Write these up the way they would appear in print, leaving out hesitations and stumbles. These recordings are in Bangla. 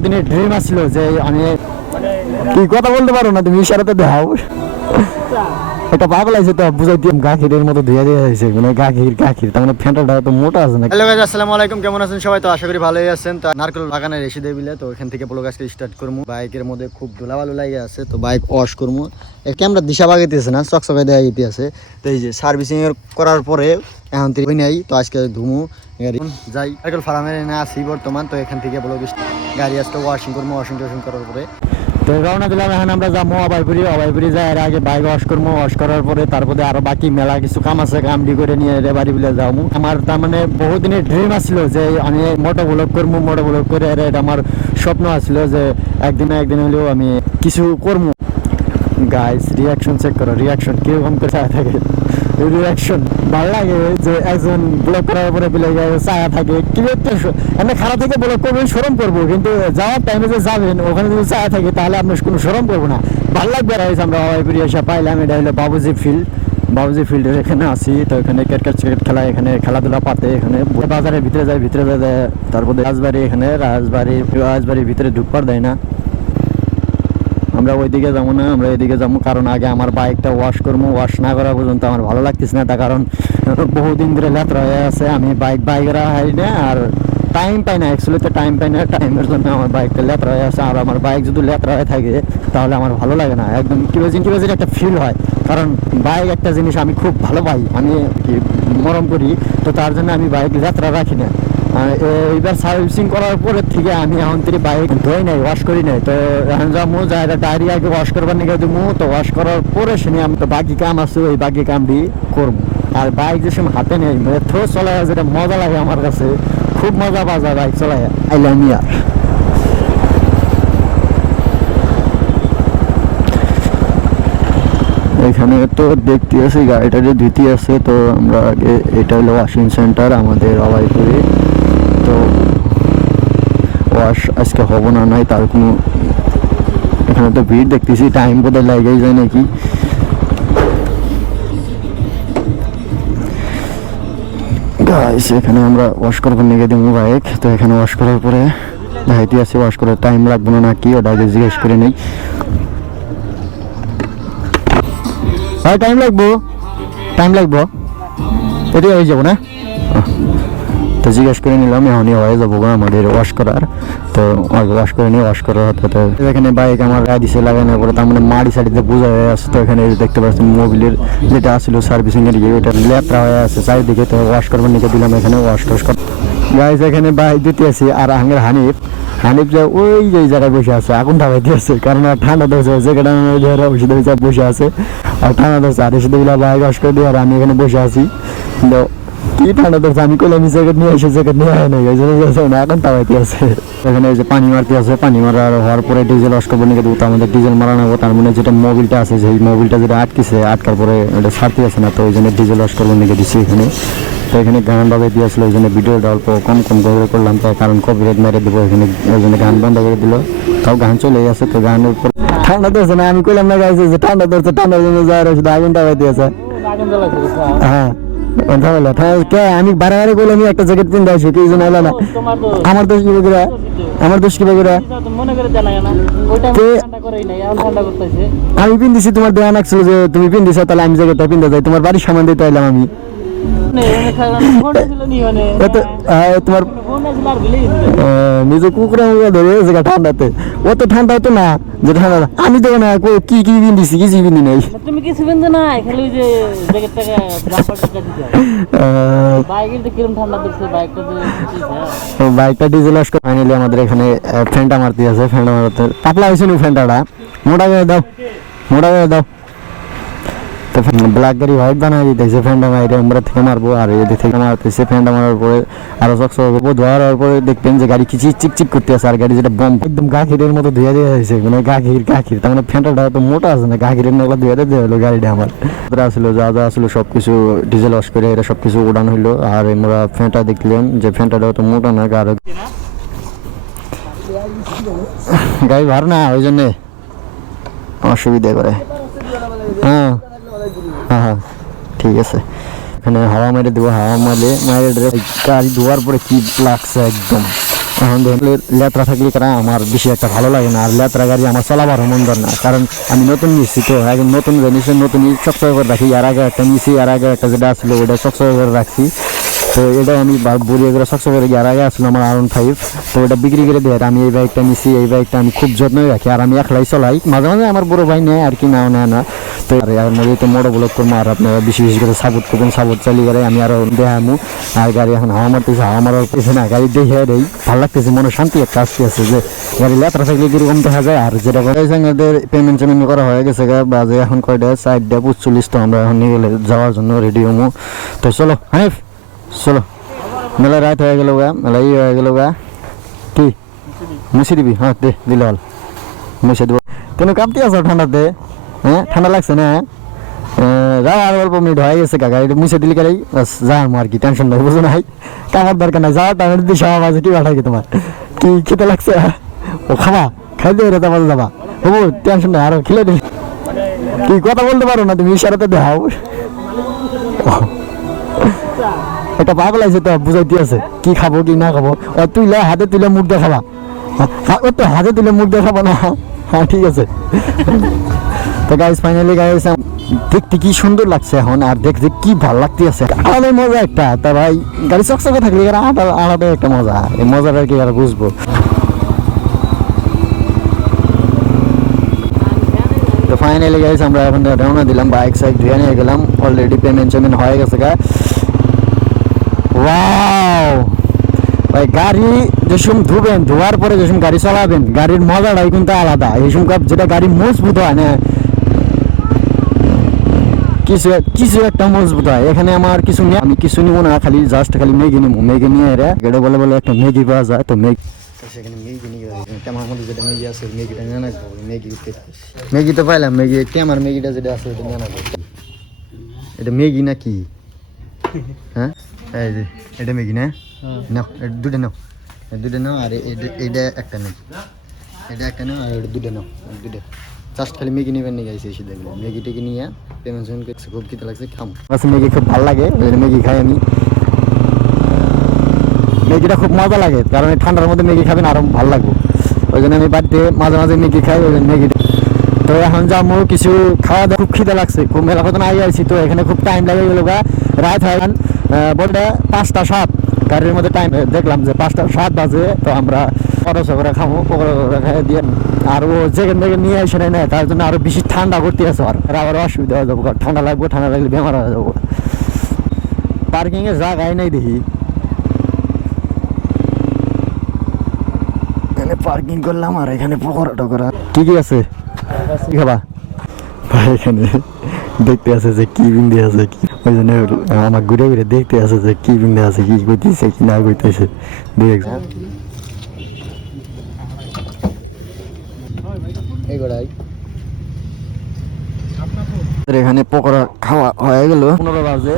বহুদিনের ড্রিম আসছিল যে আমি কি কথা বলতে পারো না, তুমি ইশারাতে দাও। এটা পাগল আছে তো বুঝাইতে, গাখিরের মতো ধুয়ে দেওয়া হয়েছে, মানে গাখির তার মানে ফ্যানটা তো মোটা আছে না। হ্যালো গাইস, আসসালামু আলাইকুম, কেমন আছেন সবাই? তো আশা করি ভালোই আছেন। তো নারকেল বাগানের এসে দেবিলে তো এখান থেকে ব্লগ আজকে স্টার্ট করবো। বাইকের মধ্যে খুব ধুলাবালু লাগে আছে, তো বাইক ওয়াশ করবো। ক্যামেরা দিশা বাগাইতেছে না, চকচকে দেওয়া যেতে আছে। তো এই যে সার্ভিসিং এর করার পরে এখন থেকে নাই, তো আজকে ধুমু গাড়ি যাই নারকেল ফার্মে না আসি বর্তমান। তো এখান থেকে ব্লগ গাড়ি আজকে ওয়াশিং করবো, ওয়াশিং করার পরে তো রওনা দিলাম। এখন আমরা যাবো অবাইপুরি যাই, এর আগে বাইক ওয়াশ করবো, ওয়াশ করার পরে তারপরে আরো বাকি মেলা কিছু কাম আছে, কামডি করে নিয়ে বাড়ি বিলে যাবো। আমার তার মানে বহুদিনের ড্রিম আসছিল যে আমি মোটো ব্লগ করবো, মোটো ব্লগ করে এটা আমার স্বপ্ন আসছিল যে একদিন হলেও আমি কিছু করবো। গাইস রিয়াকশন চেক করো, রিয়াকশন কিরকম করে থাকে, রিয়াকশন ভালো লাগে যে একজন ব্লগ করার পরে ছায়া থাকে কি এমনি খারাপ থেকে ব্লগ করবেন, শরম করবো, কিন্তু যাওয়ার টাইমে যে যাবেন ওখানে যদি ছায়া থাকে তাহলে আপনার কোনো শরম করবো না, ভালো লাগবে। আমরা হওয়াই এসে পাইলাম, এটা হলো বাবুজি ফিল্ডের এখানে আসি। তো এখানে ক্রিকেট খেলা, এখানে খেলাধুলা পাতে, এখানে বাজারের ভিতরে যায় তারপরে রাজবাড়ির ভিতরে ঢুকবার দেয় না। আমরা ওইদিকে যাবো না, আমরা এদিকে যাবো, কারণ আগে আমার বাইকটা ওয়াশ করবো। ওয়াশ না করা পর্যন্ত আমার ভালো লাগতেছে না, তার কারণ বহুদিন ধরে লেত্রা হয়ে আছে। আমি বাইকেরা হারি না, আর টাইম পাই না, অ্যাকচুয়ালি তো টাইম পাই না, টাইমের জন্য আমার বাইকটা লেত্রা হয়ে আছে। আর আমার বাইক যদি লেত্রা হয়ে থাকে তাহলে আমার ভালো লাগে না, একদম কিবাজিন একটা ফিল হয়। কারণ বাইক একটা জিনিস আমি খুব ভালো পাই, আমি কি মরম করি, তো তার জন্য আমি বাইক লেত্রা রাখি না। এইবার সার্ভিসিং করার পরে থেকে আমি এখন থেকে বাইক ধোই নাই, ওয়াশ করি নাই। তো এখন যাবো, যা ডায়েরি আগে ওয়াশ করবার নিয়ে দেবো। তো ওয়াশ করার পরে শুনে আমি তো বাকি কাম আছে, ওই বাকি কামটি করবো। আর বাইক যে সময় হাতে নেই, থ্রো চলাই, যেটা মজা লাগে আমার কাছে, খুব মজা পাওয়া যায় বাইক চলাই। আইলাম ইয়ার এখানে তো দেখতে আছি গাড়িটা যে ধুতি আছে। তো আমরা আগে, এটা হলো ওয়াশিং সেন্টার আমাদের অবাইপুরে। তো ওয়াশ আজকে হবো না নাই তার কোনো, এখানে তো ভিড় দেখতেছি, টাইম বোধহয় লাগেই যায় নাকি। গাইস এখানে আমরা ওয়াশ করবার নিয়ে দেবো বাইক। তো এখানে ওয়াশ করার পরে দেখাইতে আছে, ওয়াশ করার টাইম লাগবে না নাকি, ওটা আগে জিজ্ঞেস করে নেই। ভাই টাইম লাগবো এটা হয়ে যাবো না? তো জিজ্ঞেস করে নিলাম, এখনই হয়ে যাবো আমাদের ওয়াশ করার। তো ওয়াশ করে নিয়ে ওয়াশ করার হতে তো এখানে বাইক আমার গায়ে দিছে লাগানোর পরে তার মানে মাড়ি সাইডে বোঝা হয়ে আছে। তো এখানে দেখতে পাচ্ছেন মোবিলের যেটা আসছিল সার্ভিসিং এর ইয়ে, ওটা লেত্রা হয়ে আছে চারিদিকে। তো ওয়াশ করবার নিয়ে দিলাম, এখানে ওয়াশ টোয়াশ কর গাইস। এখানে বাইক দিতে আছি, আর আঙ্গের হানিফ যে ওই যে জায়গায় বসে আছে, আগুন ঢাকাইতে আছে, কারণ আর ঠান্ডা ধরছে, যেখানে বসে আছে আর ঠান্ডা ধরছে। আর এসে দিলা বাইক ওয়াশ করে দিয়ে, আর আমি এখানে বসে আছি। তো কি ঠান্ডা ধরছে, আমি কইলাম জ্যাকেট নিয়ে এসে, জ্যাকেট নিয়ে হয় নাই, এখন তাওয়াইতে আছে। এখানে যে পানি মারতে আছে, পানি মারার হওয়ার পরে ডিজেল ওয়াশ করবো নিয়ে দেবো। তো আমাদের ডিজেল মারানো হবো, তার মানে যেটা মোবিলটা আছে, সেই মোবিলটা যেটা আটকার পরে এটা ছাড়তে আছে না, তো ওই জন্য ডিজেল ওয়াশ করবো নিয়ে দিচ্ছি এখানে। তো এখানে গান বাজাই দিয়েছিল, ওই জন্য ভিডিওটা অল্প কম করে করলাম, তাই কারণ কপিরাইট মেরে দেবো এখানে, ওই জন্য গান বন্ধ করে দিল। তাও গান চলে গেছে। তো গানের উপর ঠান্ডা ধরছে না, আমি কইলাম না গাইছে যে ঠান্ডা ধরছে, ঠান্ডার জন্য যায় শুধু আগুন টাকাই দিয়েছে। হ্যাঁ আমি বারে বলে আমি একটা জ্যাকেট কিনতে আসি, কি জন্য এলো না? আমার দোষ কি বগুড়া, আমার দোষ কি বগুড়া? আমি পিন্দিছি, তোমার দেওয়া লাগছিল যে তুমি পিন্দিছ, তাহলে আমি জ্যাকেটটা পিনতে যাই, তোমার বাড়ির সামান দিতে এলাম আমি। তোমার নিজে কুকুরা ধরে জায়গা ঠান্ডাতে, অত ঠান্ডা হতো না যে ঠান্ডা। আমি দেখো না কি পিন্দিছি, কিছু পিন্দি নাই। তুমি কিছু পিনতে না, খালি যে জ্যাকেটটাকে বাইকটা ডিজেল ওয়াশ করে ফাইনালি আমাদের এখানে ফ্যানটা মারতে আছে। ফ্যানটা মারতে পাতলা হয়েছে নি, ফ্যানটা মোটা করে দাও। তো ব্ল্যাক গাড়ি হোয়াইট বানাই দিতেছে, ফ্যানটা মাইরে আমরা থেকে মারবো, আর এদিক থেকে মারতেছে। ফ্যানটা মারার পরে আরো চকচক করবো, ধোয়ার পরে দেখবেন যে গাড়ি কিছু চিকচিক করতে আছে, আর গাড়ি যেটা বম একদম গাখিরের মতো ধুয়ে দেওয়া হয়েছে, মানে গাখির তার মানে ফ্যানটা তো মোটা আছে না, গাখিরের নগলা ধুয়ে দেওয়া হলো গাড়িটা আমার। আসলো যা আসলো সবকিছু ডিজেল ওয়াশ করে এটা সবকিছু উড়ানো হইলো। আর আমরা ফ্যানটা দেখলাম যে ফ্যানটা তো মোটা না, আর গাড়ি ভার না, ওই জন্যে অসুবিধা করে। হ্যাঁ হ্যাঁ ঠিক আছে। এখানে হাওয়া মেরে দেবো, হাওয়া মারলে গাড়ি ধোয়ার পরে কি লাগছে, একদম এখন লেত্রা থাকলে কারণ আমার বেশি একটা ভালো লাগে না, আর লেত্রা গাড়ি আমার চলাবারও মন ধর না, কারণ আমি নতুন নিচ্ছি তো এখন নতুন জিনিসের নতুনই চকচকে করে রাখি। আর আগে একটা নিয়েছি, আর আগে একটা যেটা আসলো ওটা চকচকে করে রাখছি, তো এটা আমি বড়িয়ে করে চকচকে করে আর আগে আসলো আমার R15, তো ওটা বিক্রি করে দেয়। আমি এই বাইকটা নিছি, এই বাইকটা আমি খুব যত্নই রাখি, আর আমি একলাই চলাই, মাঝে মাঝে আমার বড় ভাই নেয় আর কি, নাও নেয় না। তো এর মধ্যে তো মোটো ব্লক করবো, আর আপনারা বেশি বেশি করে সাপোর্ট করবেন, সাপোর্ট চালিয়ে গেলে আমি আরও দেখামু। আর গাড়ি এখন হাওয়া মারতেছে, হাওয়া মারার পেছে না, গাড়ি দেখে দেয় ভালো লাগতেছে, মনে শান্তি একটা আসতে আছে যে গাড়ি লেত্রা থাকলে কীরকম দেখা যায়। আর যেটা আমাদের পেমেন্ট করা হয়ে গেছে, বাজে এখন কয়টা 4:45, তো আমরা এখন নিয়ে গেলে যাওয়ার জন্য রেডি হবো। তো চলো হানিফ চলো, মেলা রাত হয়ে গেল গা, মেলা হয়ে গেল গা, কি মুছে দিবি? হ্যাঁ দে, দিলে হল মুছে দেবো। তুমি কাঁপতে আছো ঠান্ডাতে? হ্যাঁ ঠান্ডা লাগছে না? যাও আর অল্প মিনিট হয়ে গেছে কাকা, এটা মুছে দিলে গেলেই বাস যাও আর কি, টেনশন নাই, বুঝো নাই, কামার দরকার নাই, যাও টাইমের দিশা বাজে কি পাঠাই কি তোমার কি খেতে লাগছে? ও খাবা, খাই দিয়ে রেতা বাজে যাবা, হবো টেনশন নাই, আরো খেলে দিলি। কি কথা বলতে পারো না তুমি, ইশারাতে দেখাও। একটা পাগল আছে তো, বুঝাইতে আছে কি খাবো কি না খাবো, তুইলে হাতে তুলে মুখ দেখাবা, ও তো হাতে তুলে মুখ দেখাবো না। হ্যাঁ ঠিক আছে। তো গাইস ফাইনালি গাইস দেখতে কি সুন্দর লাগছে এখন, আর দেখতে কি ভালো লাগতে আছে, আলাদা মজা একটা। তা ভাই গাড়ি চকচকে থাকলে আলাদা একটা মজা, এই মজাটা কি আর বুঝবো। তো ফাইনালি গাইস আমরা এখন রওনা দিলাম, বাইক সাইড ধুয়ে নিয়ে গেলাম, অলরেডি পেমেন্ট হয়ে গেছে গা। ওয়াও ভাই, গাড়ি যেসম ধুবেন, ধোয়ার পরে যেসম গাড়ি চালাবেন, গাড়ির মজাটাই কিন্তু আলাদা। এইসব যেটা গাড়ি মজবুত হয় না, কিছু একটা মজবুত হয়। এখানে আমার কিছু নেই, আমি কিছু নিবো না, খালি জাস্ট খালি ম্যাগি নিবো। ম্যাগি নিয়ে এরা গেড়ে বলে বলে একটা ম্যাগি পাওয়া যায়, তো ম্যাগি সেখানে ম্যাগি নিয়ে আমার মধ্যে যেটা ম্যাগি আছে ম্যাগিটা নিয়ে নেবো। ম্যাগি তো পাইলাম, ম্যাগি আমার ম্যাগিটা যেটা আছে ওটা নিয়ে নেবো। এটা ম্যাগি না কি? হ্যাঁ এই যে এটা ম্যাগি না, নাও দুটো নাও, দুটো নাও, আর এটা একটা নাও, এটা একটা নাও, আর দুটো নাও, দুটো জাস্ট খালি ম্যাগি নেবেন নিয়ে গেছে এসে দেখলাম। ম্যাগি টেগি নিয়ে পেমেন্ট করছে, খুব খেতে লাগছে, খাম ম্যাগি খুব ভালো লাগে, ওই জন্য ম্যাগি খাই আমি। ম্যাগিটা খুব মজা লাগে, কারণ এই ঠান্ডার মধ্যে ম্যাগি খাবেন আরো ভালো লাগবে, ওই জন্য আমি বাড়িতে মাঝে মাঝে ম্যাগি খাই, ওই জন্য ম্যাগিটা। তো এখন যাবো কিছু খাওয়া দাওয়া, খুব খিদে লাগছে, খুব মেলা কত আগে আইছি, তো এখানে খুব টাইম লাগে গেল গা, রাত হয় বলতে 5টা 7, গাড়ির মধ্যে টাইম দেখলাম যে 5টা 7 বাজে। তো আমরা পরোসা করে খাবো, পকোড়া করে খাই দিয়ে, আর ও যেখান থেকে নিয়ে আসে না, তার জন্য আরো বেশি ঠান্ডা করতে আছে, আর আবার অসুবিধা হয়ে যাবো, ঠান্ডা লাগবে, ঠান্ডা লাগলে বেমার হয়ে যাবো। পার্কিং এর জায়গায় নেই দেখি, এখানে পার্কিং করলাম, আর এখানে পকোড়া টকোড়া কি কি আছে কি খাবা ভাই? এখানে দেখতে আছে যে কি বিন্দু আছে কি, ওই জন্য আমার ঘুরে ঘুরে দেখতে আছে যে কি বিন্দু আছে, কি করতেছে কি না করতেছে দেখ। এখানে পকোড়া খাওয়া হয়ে গেল, 15 বাজে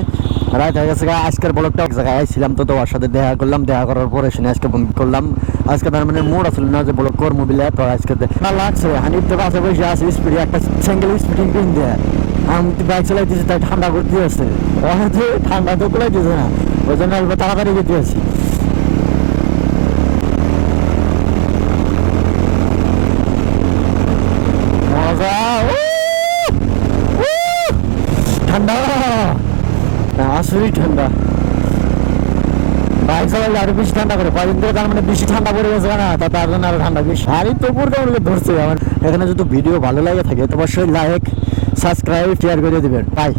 রাত হয়ে গেছে। আজকের ব্লগটা এক জায়গায় আইছিলাম, তো তোমার সাথে দেখা করলাম, দেখা করার পরে শুনে আজকে বন্ধ করলাম। আজকে তার মানে মোড আসলে না যে ব্লগ কর মোবিলে, তো আজকে লাগছে হানিফ তো কাছে বসে আছে, স্পিডে একটা সিঙ্গেল স্পিডিং কিন দেয়, আমি বাইক চালাইতেছি, তাই ঠান্ডা করতে আসছে, ঠান্ডা তো কুলাইতেছে না, ওই জন্য অল্প তাড়াতাড়ি করতে আসছি। মজা, ঠান্ডা আসলেই ঠান্ডা, বাইক চালালে আরো বেশি ঠান্ডা করে, কয়েকদিন ধরে তার মানে বেশি ঠান্ডা পড়ে গেছে না, তার জন্য আরো ঠান্ডা বেশি। আর এই তো পড়তে ধরছে আমার। এখানে যদি ভিডিও ভালো লাগে থাকে তো অবশ্যই লাইক, সাবস্ক্রাইব, শেয়ার করে দেবেন। বাই।